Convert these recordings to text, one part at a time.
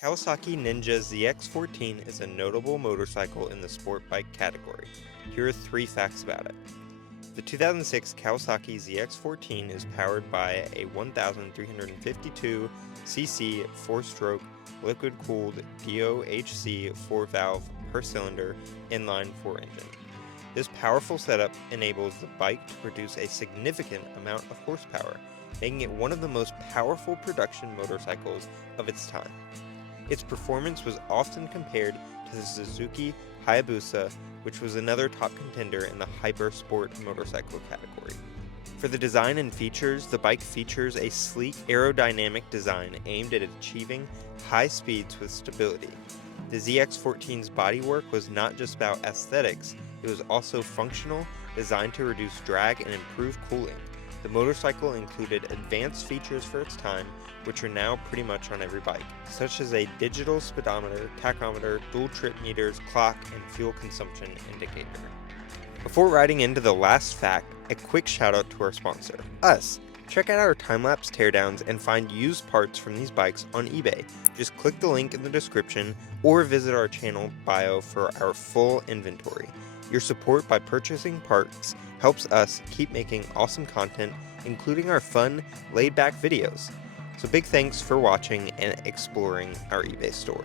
Kawasaki Ninja ZX-14 is a notable motorcycle in the sport bike category. Here are 3 facts about it. The 2006 Kawasaki ZX-14 is powered by a 1,352cc 4-stroke liquid-cooled DOHC 4-valve per-cylinder inline-4 engine. This powerful setup enables the bike to produce a significant amount of horsepower, making it one of the most powerful production motorcycles of its time. Its performance was often compared to the Suzuki Hayabusa, which was another top contender in the hyper sport motorcycle category. For the design and features, the bike features a sleek aerodynamic design aimed at achieving high speeds with stability. The ZX-14's bodywork was not just about aesthetics, it was also functional, designed to reduce drag and improve cooling. The motorcycle included advanced features for its time, which are now pretty much on every bike, such as a digital speedometer, tachometer, dual trip meters, clock, and fuel consumption indicator. Before riding into the last fact, a quick shout out to our sponsor, us. Check out our time-lapse teardowns and find used parts from these bikes on eBay. Just click the link in the description or visit our channel bio for our full inventory. Your support by purchasing parts helps us keep making awesome content, including our fun, laid-back videos. So big thanks for watching and exploring our eBay store.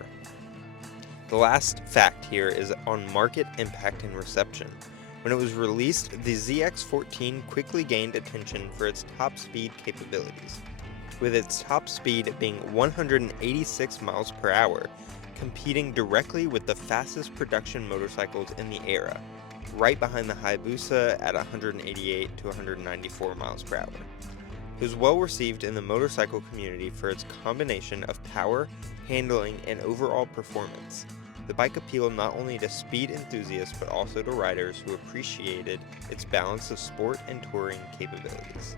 The last fact here is on market impact and reception. When it was released, the ZX-14 quickly gained attention for its top speed capabilities, with its top speed being 186 miles per hour, competing directly with the fastest production motorcycles in the era, right behind the Hayabusa at 188 to 194 miles per hour. It was well received in the motorcycle community for its combination of power, handling, and overall performance. The bike appealed not only to speed enthusiasts but also to riders who appreciated its balance of sport and touring capabilities.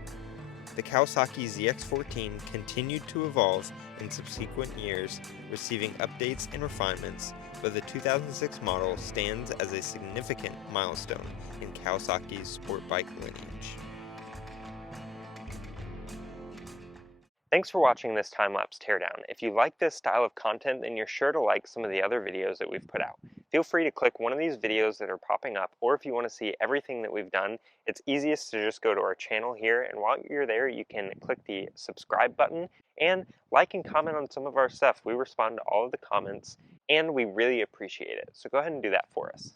The Kawasaki ZX-14 continued to evolve in subsequent years, receiving updates and refinements, but the 2006 model stands as a significant milestone in Kawasaki's sport bike lineage. Thanks for watching this time-lapse teardown. If you like this style of content, then you're sure to like some of the other videos that we've put out. Feel free to click one of these videos that are popping up, or if you want to see everything that we've done, it's easiest to just go to our channel here, and while you're there, you can click the subscribe button and like and comment on some of our stuff. We respond to all of the comments, and we really appreciate it. So go ahead and do that for us.